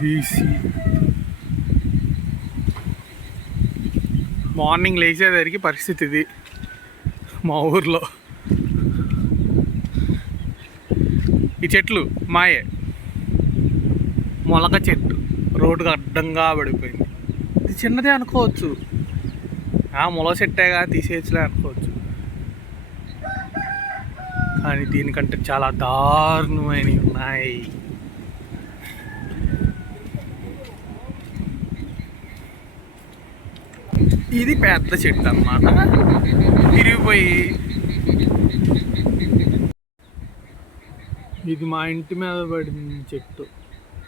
BC morning లేచేసరికి పరిస్థితి ఇది మా ఊర్లో. ఈ చెట్లు మాయే, మొలక చెట్టు రోడ్డుకు అడ్డంగా పడిపోయింది. ఇది చిన్నదే అనుకోవచ్చు, మొలక చెట్టేగా తీసేయచ్చులే అనుకోవచ్చు, కానీ దీనికంటే చాలా దారుణమైనవి ఉన్నాయి. ఇది పెద్ద చెట్టు అన్నమాట, విరిగిపోయి. ఇది మా ఇంటి మీద పడింది చెట్టు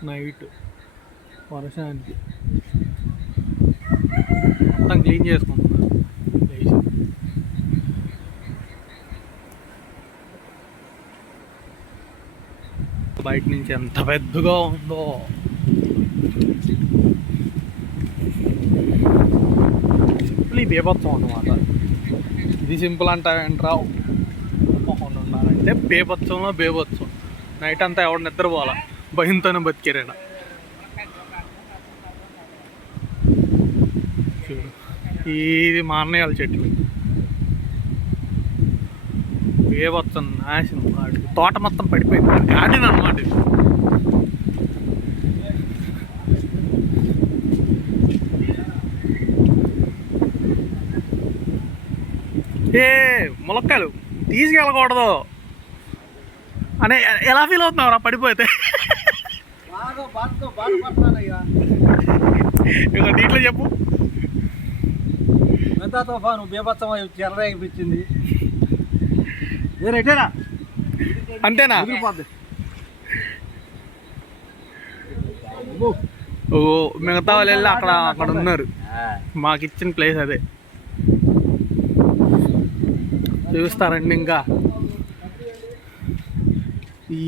నైట్ వర్షానికి. మొత్తం క్లీన్ చేసుకుంటున్నా లేచి. బయట నుంచి ఎంత పెద్దగా ఉందో. సింపుల్ బేబత్వం అన్నమాట. ఇది సింపుల్ అంటావేంట్రా ఉన్నారంటే బేబత్వంలో బేబత్వం. నైట్ అంతా ఎవడు నిద్రపోవాలా, భయంతోనే బతికేరాడు. చూడు, ఇది మా అన్నయ్య వాళ్ళ చెట్లు. బేబత్వం నాశనం, వాడికి తోట మొత్తం పడిపోయింది. గార్డెన్ అన్నమాట ఇది. ములక్కాయలు తీసుకెళ్ళకూడదు అని ఎలా ఫీల్ అవుతున్నావురా పడిపోతే? ఇక దీంట్లో చెప్పు. ఎంత తుఫాను బీభత్సం చెరరేగిపించింది. రేటేనా అంతేనా? ఓ మిగతా వాళ్ళు వెళ్ళి అక్కడ ఉన్నారు. మాకు ఇచ్చిన ప్లేస్ అదే. చూస్తారండి. ఇంకా ఈ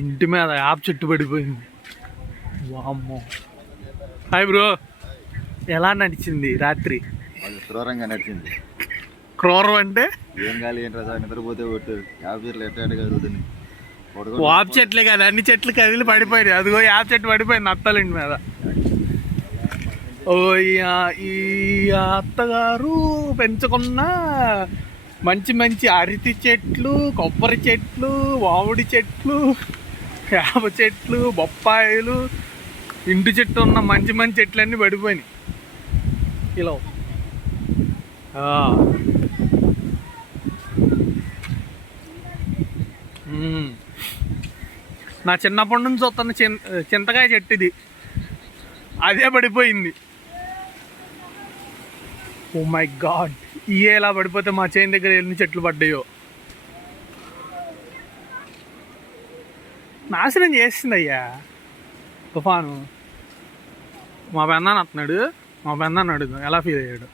ఇంటి మీద యాప్ చెట్టు పడిపోయింది. వామ్మో. హాయ్ బ్రో, ఎలా నడిచింది రాత్రి? క్రూరంగా నడిచింది. క్రూరం అంటే ఏం కాదు, ఏం రసా నిద్రపోతే కొట్టు. యాప్ చెట్లు ఎట్లా కదులుతుంది. యాప్ చెట్లే కదా, అన్ని చెట్లు కదిలి పడిపోయినాయి. అదిగో యాప్ చెట్టు పడిపోయింది అత్తలింటి మీద. ఓ ఈ అత్తగారు పెంచుకున్న మంచి మంచి అరటి చెట్లు, కొబ్బరి చెట్లు, మామిడి చెట్లు, వేప చెట్లు, బొప్పాయిలు, ఇంటి చెట్టు ఉన్న మంచి మంచి చెట్లన్నీ పడిపోయినాయి ఇలా. నా చిన్నప్పటి నుంచి వస్తున్న చింతకాయ చెట్టు ఇది, అదే పడిపోయింది. ఓ మై గాడ్, ఇలా పడిపోతే మా చేను దగ్గర ఎన్ని చెట్లు పడ్డాయో. నాశనం చేసింది అయ్యా తుఫాను. మా పెన్నాన్ని వస్తున్నాడు, మా పెన్నాన్ని అడుగు ఎలా ఫీల్ అయ్యాడు.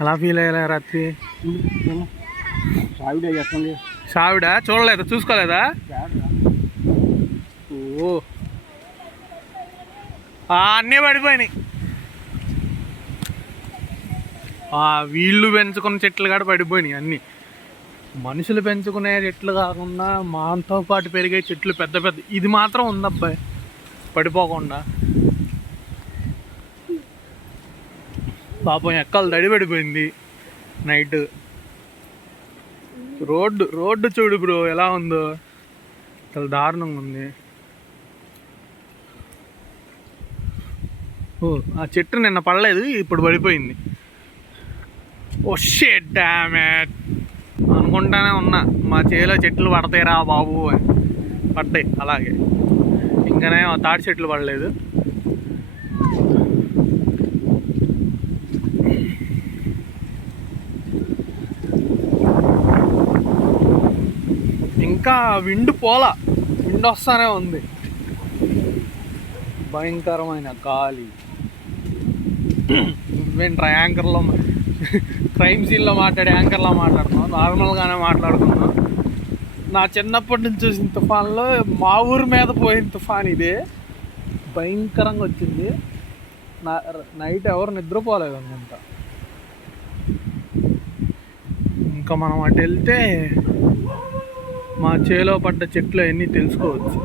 ఎలా ఫీల్ అయ్యా రాత్రి? సావిడా చూడలేదా, చూసుకోలేదా? ఓ అన్నీ పడిపోయినాయి. వీళ్ళు పెంచుకున్న చెట్లు కూడా పడిపోయినాయి అన్నీ. మనుషులు పెంచుకునే చెట్లు కాకుండా మాతో పాటు పెరిగే చెట్లు పెద్ద పెద్ద, ఇది మాత్రం ఉందబ్బాయి పడిపోకుండా. పాపం ఎక్కలు దడి పడిపోయింది నైట్. రోడ్డు చూడు బ్రో ఎలా ఉందో, చాలా దారుణంగా ఉంది. ఓ ఆ చెట్టు నిన్న పడలేదు, ఇప్పుడు పడిపోయింది. ఓ షిట్ డామ్ ఇట్ అనుకుంటానే ఉన్నా, మా చేలో చెట్లు పడతాయిరా బాబు అని. పడ్డాయి అలాగే. ఇంకనే తాటి చెట్లు పడలేదు. ఇంకా విండ్ వస్తానే ఉంది. భయంకరమైన గాలి. నువ్వేంట్రా యాంకర్లో, క్రైమ్ సీన్లో మాట్లాడే యాంకర్లో మాట్లాడుతున్నావు, నార్మల్గానే మాట్లాడుతున్నావు. నా చిన్నప్పటి నుంచి చూసిన తుఫాన్లో మా ఊరి మీద పోయిన తుఫాన్ ఇదే. భయంకరంగా వచ్చింది. నైట్ ఎవరు నిద్రపోలేదు అనుకుంటా. ఇంకా మనం అటు వెళ్తే మా చేలో పడ్డ చెట్లు అవన్నీ తెలుసుకోవచ్చు.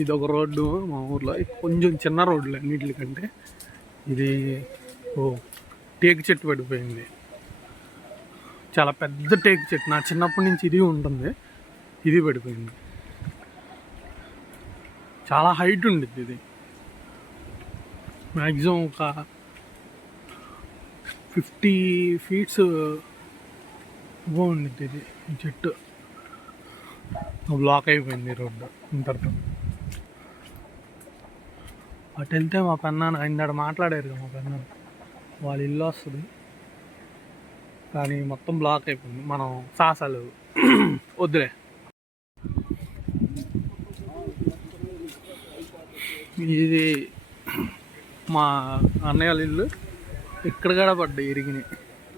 ఇది ఒక రోడ్డు మా ఊర్లో, కొంచెం చిన్న రోడ్లు అన్నిటికంటే. ఇది టేకు చెట్టు పడిపోయింది, చాలా పెద్ద టేకు చెట్టు. నా చిన్నప్పటి నుంచి ఇది ఉంటుంది, ఇది పడిపోయింది. చాలా హైట్ ఉండిద్ది ఇది, మ్యాక్సిమం ఒక 50 feet ఉండిద్ది ఇది. ఈ చెట్టు బ్లాక్ అయిపోయింది రోడ్డు ఇంతటితో. అటు వెళ్తే మా పెన్నాన్న ఇందాక మాట్లాడారు కదా, మా పెన్నాన్న వాళ్ళ ఇల్లు వస్తుంది, కానీ మొత్తం బ్లాక్ అయిపోయింది. మనం సాసాలు వద్దులే. ఇది మా అన్నయ్య వాళ్ళ ఇల్లు. ఇక్కడ కూడా పడ్డాయి, ఇరిగినాయి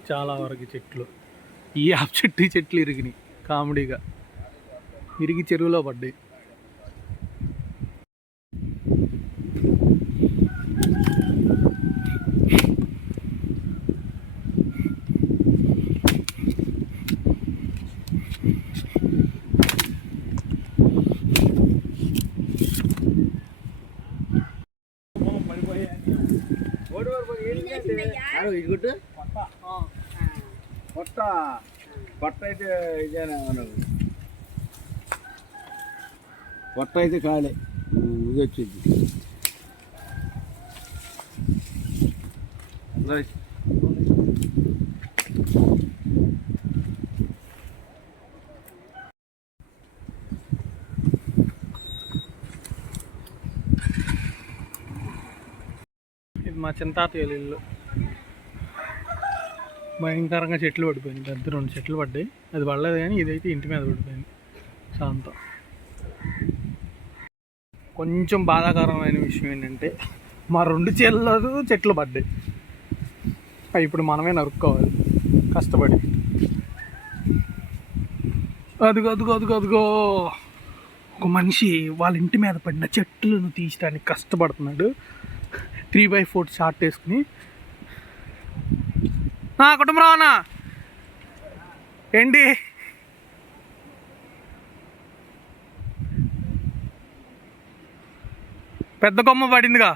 చాలా వరకు చెట్లు. ఈ యాప్ చెట్టు, ఈ చెట్లు ఇరిగినాయి కామెడీగా, ఇరిగి చెరువులో పడ్డాయి. పొట్ట అయితే ఇదేనా, పొట్ట అయితే ఖాళీ, ఇది వచ్చింది. ఇది మా చింతాతయ్య ఇల్లు. భయంకరంగా చెట్లు పడిపోయింది, పెద్ద 2 చెట్లు పడ్డాయి. అది పడలేదు కానీ ఇదైతే ఇంటి మీద పడిపోయింది శాంతం. కొంచెం బాధాకరమైన విషయం ఏంటంటే మా 2 చేనులలో చెట్లు పడ్డాయి. ఇప్పుడు మనమే నరుక్కోవాలి కష్టపడి. అదిగో అదిగో అదిగో అదిగో ఒక మనిషి వాళ్ళ ఇంటి మీద పడిన చెట్లను తీయడానికి కష్టపడుతున్నాడు, 3x4 షార్ట్ వేసుకుని. నా కుటుంబం అన్నా ఏంటి, పెద్ద కొమ్మ పడిందిగా.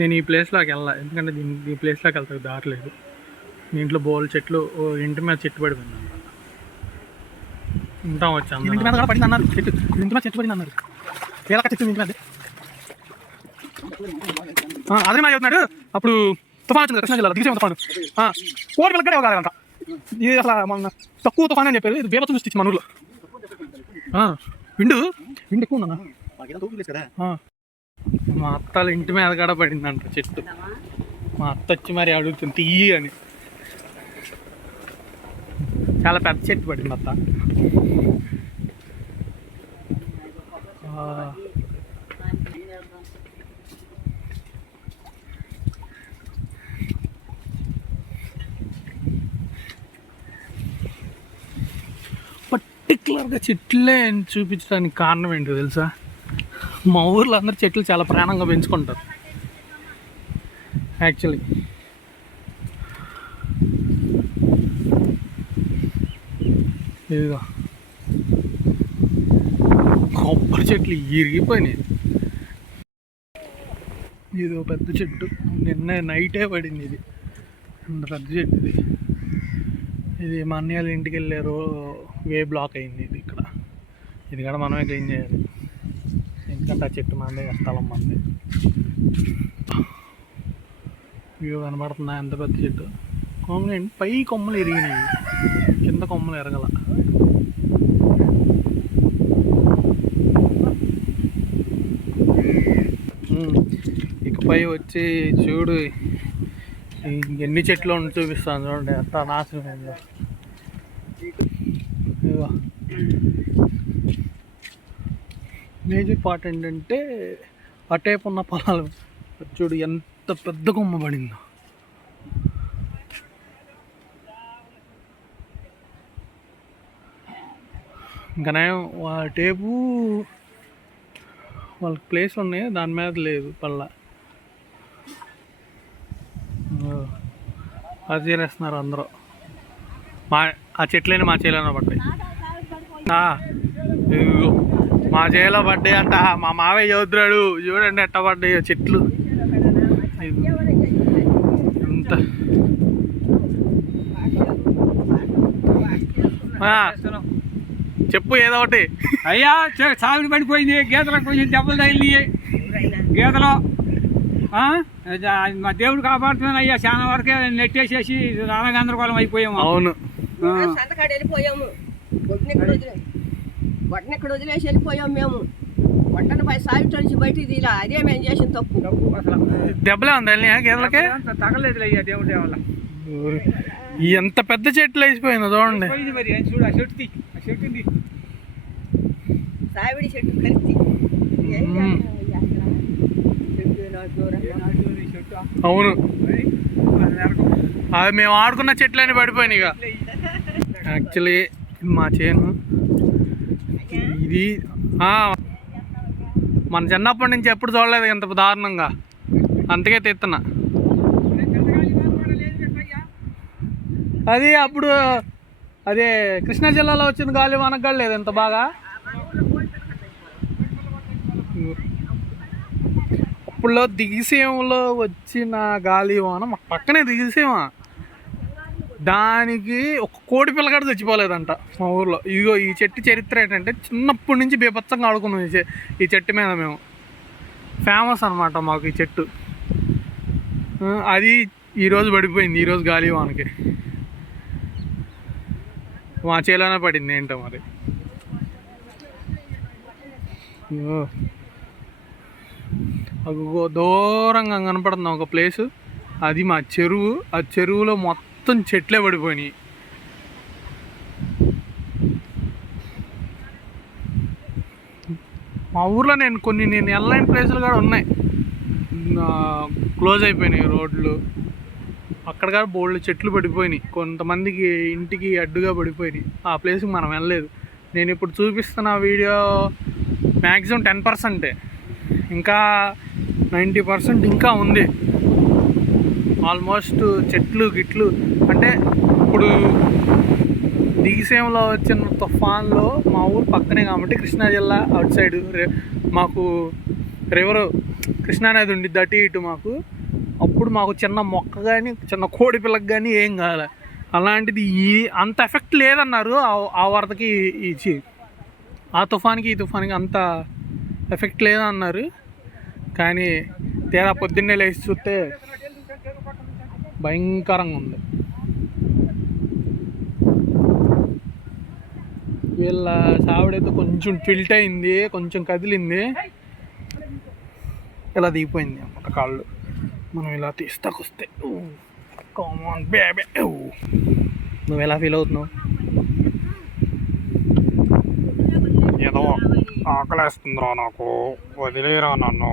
నేను ఈ ప్లేస్లోకి వెళ్ళా, ఎందుకంటే ఈ ప్లేస్లోకి వెళ్తాను దారి లేదు. మీ ఇంట్లో బోల్ చెట్లు, ఇంటి మీద చెట్టు పడిపోయింది అన్నమాట. ఉంటాం వచ్చాను, ఇంటి మీద కూడా పడింది అన్నారు, చెట్టు ఇంటి మీద చెట్టు పడింది అన్నారు. ఏలక చెట్టు ఇంటి మీద అదే మా చెప్తున్నాడు. అప్పుడు తుఫాన్ వచ్చింది కృష్ణా జిల్లాలో, దిగిసే తుఫాను. కోటి పిల్లకడే కాదంట, ఇది అసలు మన తక్కువ తుఫాన్ అని చెప్పారు. ఇది బేబత్ సృష్టించి మన ఊళ్ళో. విండు ఎక్కువ ఉందన్న. మా అత్తల ఇంటి మీద కూడా పడిందంట చెట్టు. మా అత్త వచ్చి మరి అడుగుతుంది తీయి అని. చాలా పెద్ద చెట్టు పడింది అత్త. పర్టికులర్గా చెట్లే చూపించడానికి కారణం ఏంటో తెలుసా? మా ఊర్లో అందరు చెట్లు చాలా ప్రాణంగా పెంచుకుంటారు యాక్చువల్లీ. ఇదిగో కొబ్బరి చెట్లు ఇరిగిపోయినాయి. ఇది ఒక పెద్ద చెట్టు, నిన్న నైటే పడింది. ఇది అంత పెద్ద చెట్టు ఇది. ఇది మా అన్నయ్య వాళ్ళ ఇంటికి వెళ్ళారు, వే బ్లాక్ అయింది ఇది. ఇక్కడ ఇది కూడా మనమే క్లీన్ చేయాలి, ఎందుకంటే ఆ చెట్టు మంది, స్థలం మంది. వ్యూ కనబడుతుందా ఎంత పెద్ద చెట్టు? కొమ్మలు పై కొమ్మలు ఎరిగినాయి, కింద కొమ్మలు ఎరగల. ఇకపై వచ్చి చూడు ఎన్ని చెట్లు ఉండి చూపిస్తాను చూడండి, ఎంత నాశనం అయిందో. మేజర్ పార్ట్ ఏంటంటే అటేపు ఉన్న పొలాలు చూడు ఎంత పెద్ద కొమ్మ పడిందో. ఇంకా నేను టేపు వాళ్ళకి ప్లేస్ ఉన్నాయి, దాని మీద లేదు పళ్ళ. అది చేరేస్తున్నారు అందరూ. ఆ చెట్లని మా చేలోనే పడ్డాయి. ఇదిగో మా చేలో పడ్డాయి అంట. మా మావయ్య చదువుతున్నాడు, చూడండి ఎట్ట పడ్డాయి చెట్లు. ఎంత చెప్పు ఏదో ఒకటి. అయ్యా సాగుడు పడిపోయింది, గీతలకు కొంచెం దెబ్బలు తగిలినాయి. గీతలో మా దేవుడు కాపాడుతున్నాను అయ్యా. చాలా వరకే నెట్టేసేసి గందరగోళం అయిపోయాము. అవును, సంతకాడు వెళ్ళిపోయాము. బొట్టనెక్కడ వదిలేసి వెళ్ళిపోయాము మేము. బొట్టను సావించి బయటికి తీలా. అదే మేము చేసిన తప్పు. అసలు దెబ్బలే ఉంది గీతలకే తగలేదు అయ్యా దేవుడి వల్ల. ఎంత పెద్ద చెట్లు వేసిపోయిందో చూడండి. మరి చూడు ఆ చెట్టు ఆ చెట్టు సావిడి చెట్టు కలిసి. అవును, అది మేము ఆడుకున్న చెట్లన్నీ పడిపోయినాయి. ఇక యాక్చువల్లీ మా చేను ఇది మన చిన్నప్పటి నుంచి ఎప్పుడు చూడలేదు ఇంత దారుణంగా. అంతకే తెస్తున్నా. అది అప్పుడు అదే కృష్ణా జిల్లాలో వచ్చిన గాలి వానకు లేదు ఎంత బాగా. అప్పుడులో దిగిసేమలో వచ్చిన గాలి వాన మా పక్కనే దిగిసేమ, దానికి ఒక కోడి పిల్లగాడు చచ్చిపోలేదంట మా ఊర్లో. ఇదిగో ఈ చెట్టు చరిత్ర ఏంటంటే చిన్నప్పటి నుంచి బీభత్సంగా ఆడుకున్నాం ఈ చెట్టు మీద. మేము ఫేమస్ అనమాట మాకు ఈ చెట్టు. అది ఈరోజు పడిపోయింది, ఈరోజు గాలి వానకి మా చేలోనే పడింది. ఏంటో మరి. దూరంగా కనపడుతుంది ఒక ప్లేసు, అది మా చెరువు. ఆ చెరువులో మొత్తం చెట్లే పడిపోయినాయి. మా ఊర్లో నేను వెళ్ళలేని ప్లేసులు కూడా ఉన్నాయి, క్లోజ్ అయిపోయినాయి రోడ్లు. అక్కడ కూడా బోల్డ్ చెట్లు పడిపోయినాయి, కొంతమందికి ఇంటికి అడ్డుగా పడిపోయినాయి. ఆ ప్లేస్కి మనం వెళ్ళలేదు. నేను ఇప్పుడు చూపిస్తున్న వీడియో మ్యాక్సిమం 10%, ఇంకా 90% ఇంకా ఉంది. ఆల్మోస్ట్ చెట్లు గిట్లు అంటే ఇప్పుడు దిగిసేమలో వచ్చిన తుఫాన్లో మా ఊరు పక్కనే కాబట్టి కృష్ణా జిల్లా అవుట్ సైడ్ మాకు రివర్ కృష్ణానది ఉండిద్ది అటు ఇటు మాకు. అప్పుడు మాకు చిన్న మొక్క కానీ చిన్న కోడి పిల్లకి కానీ ఏం కాలే. అలాంటిది అంత ఎఫెక్ట్ లేదన్నారు ఆ వరదకి. ఆ తుఫాన్కి ఈ తుఫాన్కి అంత ఎఫెక్ట్ లేదన్నారు. కానీ తేడా పొద్దున్నే లేచి చూస్తే భయంకరంగా ఉంది. వీళ్ళ సావిడైతే కొంచెం టిల్ట్ అయింది, కొంచెం కదిలింది, ఇలా దిగిపోయింది అన్నమాట కాళ్ళు. మనం ఇలా తీస్తాకొస్తే కామన్ బేబీ. నువ్వు ఎలా ఫీల్ అవుతున్నావు? ఏదో ఆకలేస్తుందిరా నాకు, వదిలేరా నన్ను.